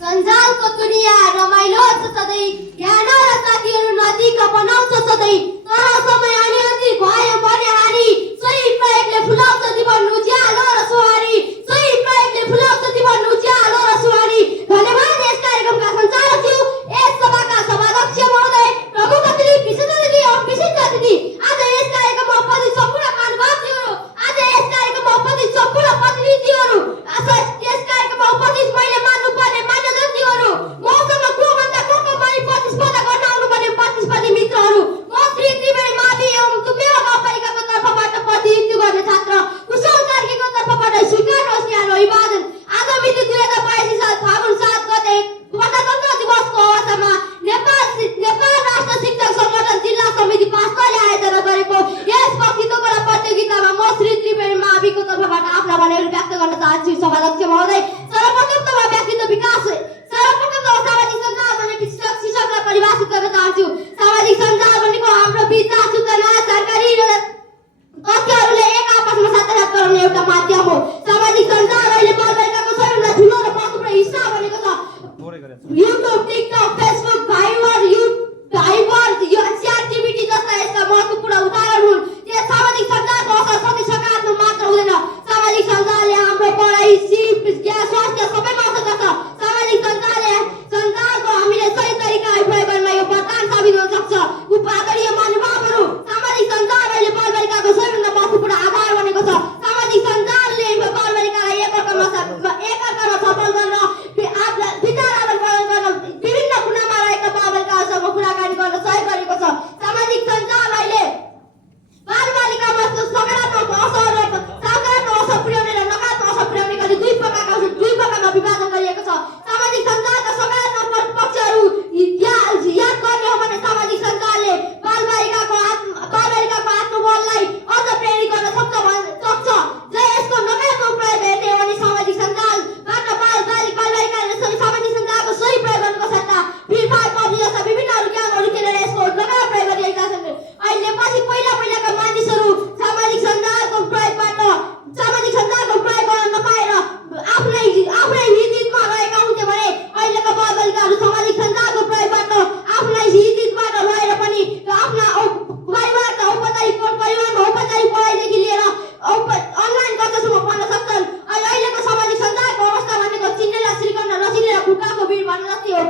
सञ्जालको दुनिया रमाइलो छ सधैँ, ज्ञान र साथीहरू नजिक बनाउँछ सधैँ, तर समय अनियन्त्रित भयो भने हानि, सही प्रयोगले फुलाउँछ जीवन उज्यालो र सुहारी, सही प्रयोगले फुलाउँछ जीवन उज्यालो र सुहारी। धन्यवाद यस कार्यक्रमका सञ्चालकज्यू, यस सभाका सभाध्यक्ष महोदय, प्रमुख अतिथि, विशेष अतिथि एवं विशिष्ट अतिथि, आज यस कार्यक्रममा उपस्थित सम्पूर्ण महानुभावज्यूहरू, आज यस कार्यक्रममा उपस्थित सम्पूर्ण प्रतिनिधिहरू, यस कार्यक्रममा उपस्थित मैले मान्नुपर्ने मान्यजनज्यूहरू, मसँग कोभन्दा को बढी प्रतिस्पर्धा गर्न आउनुपर्ने प्रतिस्पर्धी मित्रहरू, म श्री त्रिवेणी मावि एवं तुम्बेवा गाउँपालिकाको तर्फबाट प्रतिनिधित्व गर्ने छात्र कुशल कार्कीको तर्फबाट स्वीकार्नुहोस् यहाँ अभिवादन। आज मिति 2022 साल फागुन 7 गते गणतन्त्र दिवसको अवसरमा नेपाल राष्ट्र शिक्षक संगठन जिल्ला समिति पास्टरले आयोजना गरेको यस वक्तृत्वको प्रतियोगितामा म श्री त्रिवेणी माविको तर्फबाट आफ्ना भनाइहरू व्यक्त गर्न चाहन्छु। सभाध्यक्ष महोदय, सर्वप्रथम त व्यक्तित्व विकास, सर्वप्रथम त सामाजिक सञ्जाल भन्ने शीर्षकलाई परिभाषित गर्न चाहन्छु। सामाजिक सञ्जाल भनेको हाम्रो विचार, सूचना, जानकारी र तथ्यहरूले एक आपसमा साझा गराउने एउटा माध्यम हो। सामाजिक सञ्जाल अहिले बालबालिकाको सबैभन्दा ठुलो र महत्त्वपूर्ण हिस्सा बनेको छ। युट्युब, टिकटक, फेसबुक, भाइबर, च्याटजिपिटी जस्ता यसका महत्त्वपूर्ण उदाहरण हुन्। यस सामाजिक सञ्जालको असर सधैँ सकारात्मक मात्र हुँदैन। सामाजिक सञ्जालले हाम्रो पढाइ, सिप, ज्ञान, स्वास्थ्य सबैमा असर गर्छ। सामाजिक सञ्जालको हामीले सही तरिकाले प्रयोग गर्नमा यो वरदान साबित हुन सक्छ। आदरणीय महानुभावहरू, सामाजिक सञ्जाल अहिले बालबालिकाको सबैभन्दा महत्त्वपूर्ण आधार बनेको छ। सामाजिक सञ्जालले बालबालिकालाई एकअर्कामा छलफल गर्न, विचार आदान-प्रदान गर्न, विभिन्न कुनामा रहेका बालबालिकाहरूसँग कुराकानी गर्न सहयोग गरेको छ। सामाजिक सञ्जाल अहिले बालबालिकामा सकारात्मक असर पुर्याउने र नकारात्मक असर पुर्याउने गरी दुई प्रकारमा विभाजन गरिएको छ। सामाजिक सञ्जालका सकारात्मक पक्षहरू याद गर्ने हो भने सामाजिक सञ्जालले बालबालिकाको आत्मबललाई अझ प्रेरित गर्न सक्छ। र यसको नकारात्मक प्रयोग हेर्ने हो भने सामाजिक सञ्जालबाट बालबालिकाले सामाजिक सञ्जालको सही प्रयोग गर्नुको सट्टा फ्री फायर, पब्जी जस्ता विभिन्न गेमहरू खेलेर यसको नकारात्मक प्रयोग गरिरहेका छन्। अहिले पहिलाका मानिसहरू सामाजिक सञ्जालको प्रयोग गर्न नपाएर आफ्नै हितमा रहेका हुन्थे भने अहिलेका बालबालिकाहरू सामाजिक सञ्जालको प्रयोगबाट आफ्नै हितबाट रहेर पनि आफ्ना परिवारमा औपचारिक पढाइदेखि लिएर अनलाइन कक्षासम्म पढ्न सक्छन्। अहिलेको सामाजिक सञ्जालको अवस्था भनेको चिन्ने र श्रीकण्ठ नचिन्ने र खुट्टाको भिड भन्ने जस्तै हो।